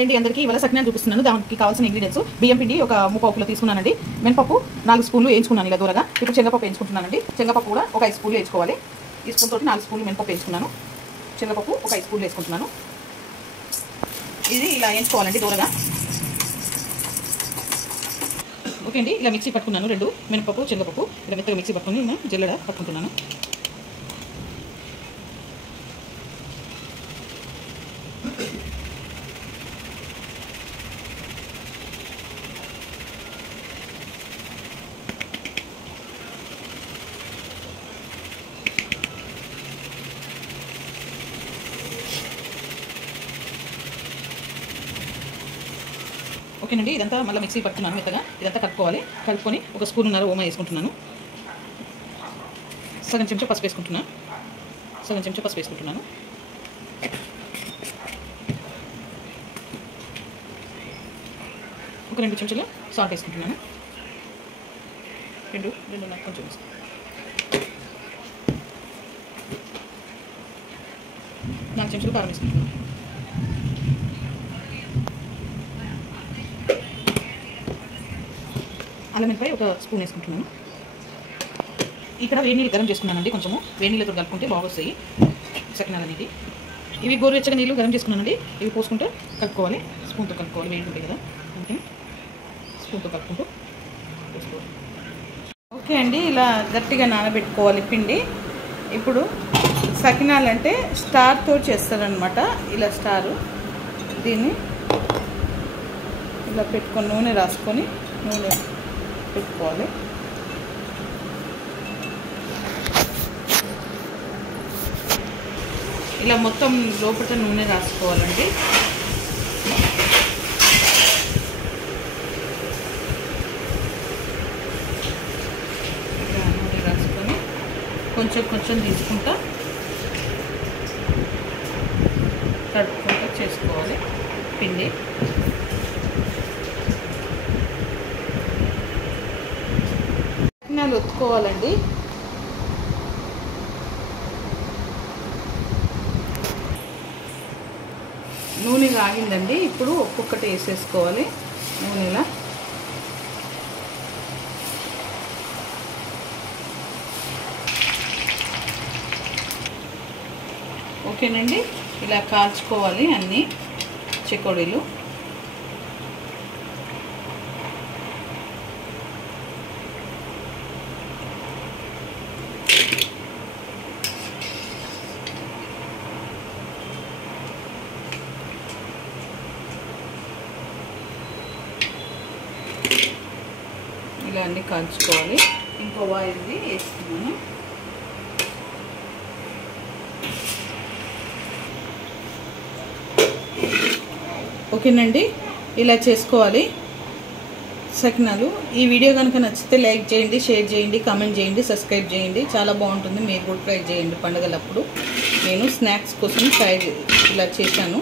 Hi అండి అందరికీ ఇవాళ సకినాలు చూపిస్తున్నాను. దానికి కావాల్సిన ఇంగ్రీడియంట్స్ బియ్యం పిండి ఒక 3 కిలో తీసుకున్నానండి. మినపప్పు 4 స్పూన్లు వేయించుకున్నాను ఇలా దూరగా. ఇప్పుడు శనగపప్పు వేయించుకుంటున్నానండి. శనగపప్పు కూడా ఒక 5 స్పూన్లు వేయించుకోవాలి. ఈ స్పూన్ తోటి 4 స్పూన్లు మినపప్పు వేసుకున్నాను. శనగపప్పు ఒక 5 స్పూన్లు వేసుకుంటున్నాను. ఇది ఇలా వేయించుకోవాలండి దూరగా. ఓకే అండి, ఇలా మిక్సీ పట్టుకున్నాను. 2 మినపప్పు శనగపప్పు ఇలా మెత్తగా మిక్సీ పట్టుకుని నేను జల్లెడ పట్టుకుంటున్నాను. ఓకేనండి, ఇదంతా మళ్ళీ మిక్సీ పట్టుకున్నాను మెత్తగా. ఇదంతా కలుపుకోవాలి. కలుపుకొని ఒక స్పూన్నర ఓమా వేసుకుంటున్నాను. సగం చెంచా పసుపు వేసుకుంటున్నాను. ఒక 2 చెంచాలు సాల్ట్ వేసుకుంటున్నాను. 2 కొంచెం 4 చెంచాలు కారం వేసుకుంటున్నాను. అల్లం వెల్లిపాయ ఒక స్పూన్ వేసుకుంటున్నాను. ఇక్కడ వేడి నీళ్ళు గరం చేసుకున్నానండి. కొంచెము వేడి నీళ్ళతో కలుపుకుంటే బాగొస్తాయి సకినాలు అనేది. ఇవి గోరువెచ్చగా నీళ్ళు గరం చేసుకున్నానండి. ఇవి పోసుకుంటే కలుపుకోవాలి. స్పూన్తో కలుపుకోవాలి. వేడి ఉంటాయి కదా, ఓకే. స్పూన్తో కలుపుకుంటూ వేసుకోవాలి. ఓకే అండి, ఇలా గట్టిగా నానబెట్టుకోవాలి పిండి. ఇప్పుడు సకినాలు అంటే స్టార్తో చేస్తారనమాట. ఇలా స్టారు దీన్ని ఇలా పెట్టుకొని నూనె రాసుకొని నూనె పెట్టుకోవాలి. ఇలా మొత్తం లోపల నూనె రాసుకోవాలండి. ఇలా నూనె రాసుకొని కొంచెం తీసుకుంటా తడుపుకుంటూ చేసుకోవాలి పిండి. సకినాలు ఒత్తుకోవాలండి. నూనె కాగిందండి. ఇప్పుడు ఒక్కొక్కటి వేసేసుకోవాలి నూనెలా. ఓకేనండి, ఇలా కాల్చుకోవాలి అన్నీ చెకోడీలు. ఇలా అన్నీ కాల్చుకోవాలి. ఇంకో వాయిల్ని వేస్తున్నాను. ఓకేనండి, ఇలా చేసుకోవాలి సకినాలు. ఈ వీడియో కనుక నచ్చితే లైక్ చేయండి, షేర్ చేయండి, కామెంట్ చేయండి, సబ్స్క్రైబ్ చేయండి. చాలా బాగుంటుంది. మీరు కూడా ట్రై చేయండి పండుగలప్పుడు. నేను స్నాక్స్ కోసం ఇలా చేశాను.